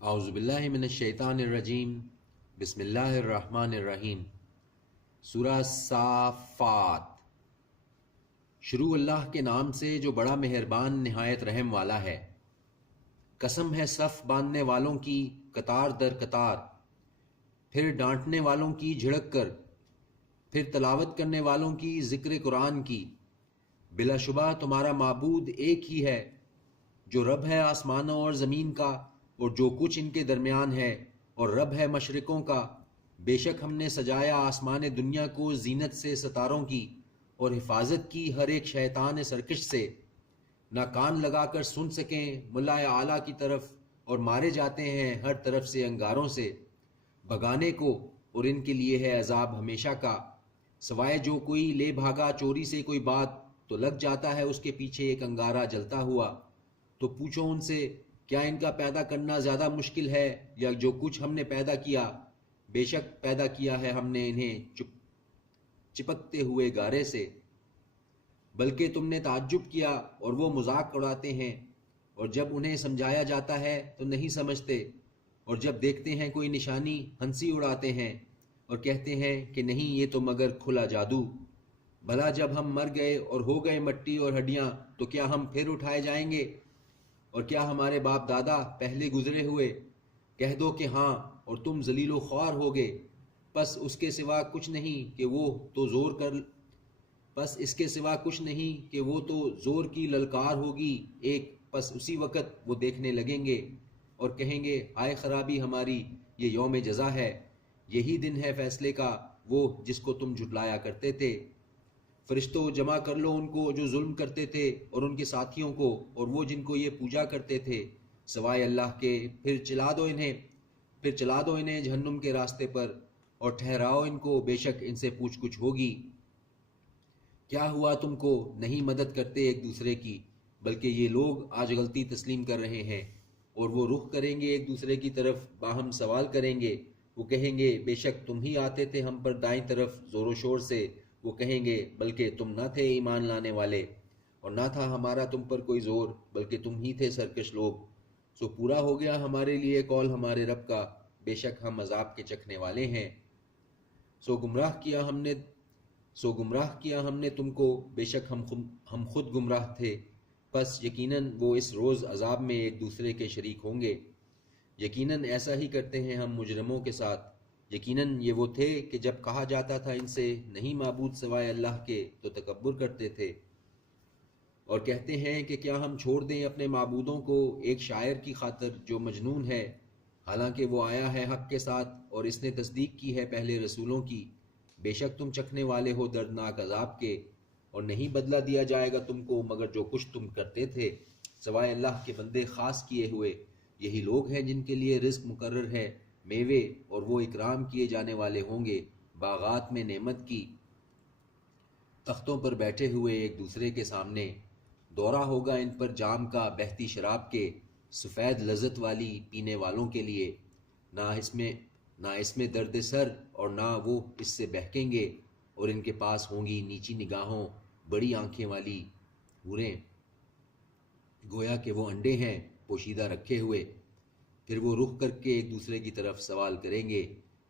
اعوذ باللہ من الشیطان الرجیم، بسم اللہ الرحمن الرحیم۔ سورہ صافات۔ شروع اللہ کے نام سے جو بڑا مہربان نہایت رحم والا ہے۔ قسم ہے صف باندھنے والوں کی قطار در قطار، پھر ڈانٹنے والوں کی جھڑک کر، پھر تلاوت کرنے والوں کی ذکر قرآن کی۔ بلا شبہ تمہارا معبود ایک ہی ہے، جو رب ہے آسمانوں اور زمین کا اور جو کچھ ان کے درمیان ہے، اور رب ہے مشرقوں کا۔ بے شک ہم نے سجایا آسمان دنیا کو زینت سے ستاروں کی، اور حفاظت کی ہر ایک شیطان سرکش سے، نہ کان لگا کر سن سکیں ملا اعلیٰ کی طرف، اور مارے جاتے ہیں ہر طرف سے انگاروں سے بھگانے کو، اور ان کے لیے ہے عذاب ہمیشہ کا۔ سوائے جو کوئی لے بھاگا چوری سے کوئی بات، تو لگ جاتا ہے اس کے پیچھے ایک انگارہ جلتا ہوا۔ تو پوچھو ان سے، کیا ان کا پیدا کرنا زیادہ مشکل ہے یا جو کچھ ہم نے پیدا کیا؟ بے شک پیدا کیا ہے ہم نے انہیں چپکتے ہوئے گارے سے۔ بلکہ تم نے تعجب کیا اور وہ مذاق اڑاتے ہیں، اور جب انہیں سمجھایا جاتا ہے تو نہیں سمجھتے، اور جب دیکھتے ہیں کوئی نشانی ہنسی اڑاتے ہیں اور کہتے ہیں کہ نہیں یہ تو مگر کھلا جادو۔ بھلا جب ہم مر گئے اور ہو گئے مٹی اور ہڈیاں تو کیا ہم پھر اٹھائے جائیں گے؟ اور کیا ہمارے باپ دادا پہلے گزرے ہوئے؟ کہہ دو کہ ہاں، اور تم ذلیل و خوار ہوگے۔ پس اس کے سوا کچھ نہیں کہ وہ تو زور کی للکار ہوگی ایک، پس اسی وقت وہ دیکھنے لگیں گے اور کہیں گے ہائے خرابی ہماری، یہ یوم جزا ہے، یہی دن ہے فیصلے کا، وہ جس کو تم جھٹلایا کرتے تھے۔ فرشتوں جمع کر لو ان کو جو ظلم کرتے تھے اور ان کے ساتھیوں کو، اور وہ جن کو یہ پوجا کرتے تھے سوائے اللہ کے، پھر چلا دو انہیں جہنم کے راستے پر، اور ٹھہراؤ ان کو، بے شک ان سے پوچھ گچھ ہوگی۔ کیا ہوا تم کو نہیں مدد کرتے ایک دوسرے کی، بلکہ یہ لوگ آج غلطی تسلیم کر رہے ہیں۔ اور وہ رخ کریں گے ایک دوسرے کی طرف، باہم سوال کریں گے۔ وہ کہیں گے بے شک تم ہی آتے تھے ہم پر دائیں طرف زور و شور سے۔ وہ کہیں گے بلکہ تم نہ تھے ایمان لانے والے، اور نہ تھا ہمارا تم پر کوئی زور، بلکہ تم ہی تھے سرکش لوگ۔ سو پورا ہو گیا ہمارے لیے قول ہمارے رب کا، بے شک ہم عذاب کے چکھنے والے ہیں۔ سو گمراہ کیا ہم نے تم کو، بے شک ہم خود گمراہ تھے، پس یقیناً وہ اس روز عذاب میں ایک دوسرے کے شریک ہوں گے۔ یقیناً ایسا ہی کرتے ہیں ہم مجرموں کے ساتھ۔ یقیناً یہ وہ تھے کہ جب کہا جاتا تھا ان سے نہیں معبود سوائے اللہ کے تو تکبر کرتے تھے، اور کہتے ہیں کہ کیا ہم چھوڑ دیں اپنے معبودوں کو ایک شاعر کی خاطر جو مجنون ہے، حالانکہ وہ آیا ہے حق کے ساتھ اور اس نے تصدیق کی ہے پہلے رسولوں کی۔ بے شک تم چکھنے والے ہو دردناک عذاب کے، اور نہیں بدلہ دیا جائے گا تم کو مگر جو کچھ تم کرتے تھے، سوائے اللہ کے بندے خاص کیے ہوئے۔ یہی لوگ ہیں جن کے لیے رزق مقرر ہے، میوے، اور وہ اکرام کیے جانے والے ہوں گے باغات میں نعمت کی، تختوں پر بیٹھے ہوئے ایک دوسرے کے سامنے۔ دورہ ہوگا ان پر جام کا بہتی شراب کے، سفید لذت والی پینے والوں کے لیے، نہ اس میں درد سر اور نہ وہ اس سے بہکیں گے، اور ان کے پاس ہوں گی نیچی نگاہوں بڑی آنکھیں والی حوریں، گویا کہ وہ انڈے ہیں پوشیدہ رکھے ہوئے۔ پھر وہ رخ کر کے ایک دوسرے کی طرف سوال کریں گے۔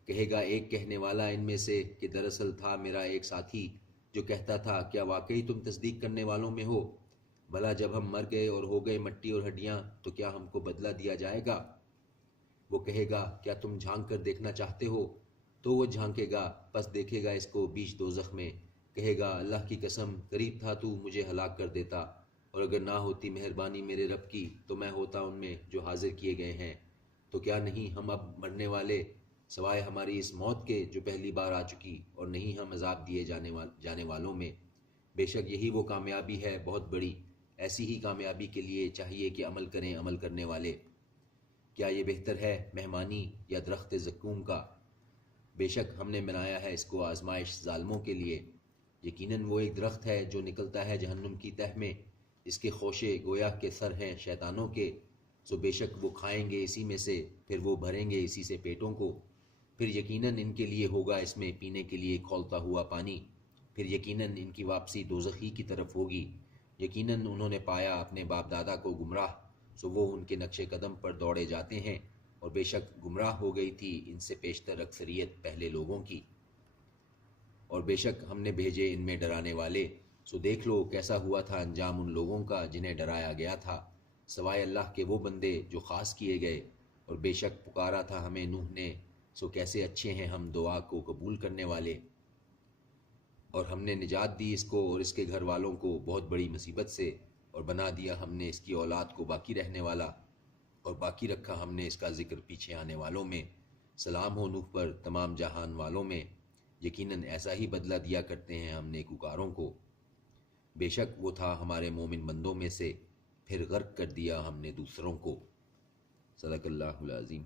کہے گا ایک کہنے والا ان میں سے کہ دراصل تھا میرا ایک ساتھی جو کہتا تھا کیا واقعی تم تصدیق کرنے والوں میں ہو؟ بھلا جب ہم مر گئے اور ہو گئے مٹی اور ہڈیاں تو کیا ہم کو بدلہ دیا جائے گا؟ وہ کہے گا کیا تم جھانک کر دیکھنا چاہتے ہو؟ تو وہ جھانکے گا، پس دیکھے گا اس کو بیچ دوزخ میں۔ کہے گا اللہ کی قسم قریب تھا تو مجھے ہلاک کر دیتا، اور اگر نہ ہوتی مہربانی میرے رب کی تو میں ہوتا ان میں جو حاضر کیے گئے ہیں۔ تو کیا نہیں ہم اب مرنے والے سوائے ہماری اس موت کے جو پہلی بار آ چکی، اور نہیں ہم عذاب دیے جانے والوں میں۔ بے شک یہی وہ کامیابی ہے بہت بڑی، ایسی ہی کامیابی کے لیے چاہیے کہ عمل کریں عمل کرنے والے۔ کیا یہ بہتر ہے مہمانی یا درخت زقوم کا؟ بے شک ہم نے بنایا ہے اس کو آزمائش ظالموں کے لیے۔ یقیناً وہ ایک درخت ہے جو نکلتا ہے جہنم کی تہ میں، اس کے خوشے گویا کے سر ہیں شیطانوں کے، سو بے شک وہ کھائیں گے اسی میں سے، پھر وہ بھریں گے اسی سے پیٹوں کو، پھر یقیناً ان کے لیے ہوگا اس میں پینے کے لیے کھولتا ہوا پانی، پھر یقیناً ان کی واپسی دوزخی کی طرف ہوگی۔ یقیناً انہوں نے پایا اپنے باپ دادا کو گمراہ، سو وہ ان کے نقش قدم پر دوڑے جاتے ہیں۔ اور بے شک گمراہ ہو گئی تھی ان سے پیشتر اکثریت پہلے لوگوں کی، اور بے شک ہم نے بھیجے ان میں ڈرانے والے، سو دیکھ لو کیسا ہوا تھا انجام ان لوگوں کا جنہیں ڈرایا گیا تھا، سوائے اللہ کے وہ بندے جو خاص کیے گئے، اور بے شک پکارا تھا ہمیں نوح نے، سو کیسے اچھے ہیں ہم دعا کو قبول کرنے والے، اور ہم نے نجات دی اس کو اور اس کے گھر والوں کو بہت بڑی مصیبت سے، اور بنا دیا ہم نے اس کی اولاد کو باقی رہنے والا، اور باقی رکھا ہم نے اس کا ذکر پیچھے آنے والوں میں، سلام ہو نوح پر تمام جہان والوں میں، یقیناً ایسا ہی بدلہ دیا کرتے ہیں ہم نیکوکاروں کو، بے شک وہ تھا ہمارے مومن بندوں میں سے، پھر غرق کر دیا ہم نے دوسروں کو۔ صدق اللہ العظیم۔